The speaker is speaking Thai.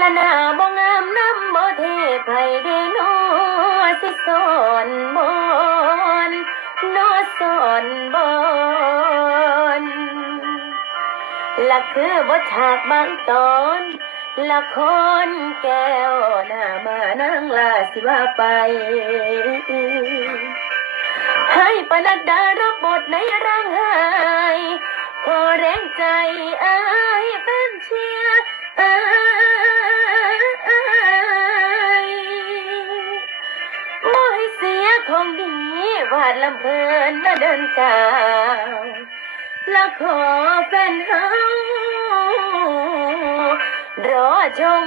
ละหน้าบ่งามน้ำบ่เทไผเดโนสิสอนบอนโนสอนบอนละคือบทฉากบางตอนละครแก้วหน้ามานางลาสิว่าไปให้ปนัดดารับบทในร่างหายพอแรงใจอายแฟนเชียร์อายบ่ให้เสียของดีวาดลำเพลินมาเดินจากและขอแฟนเฮารอชม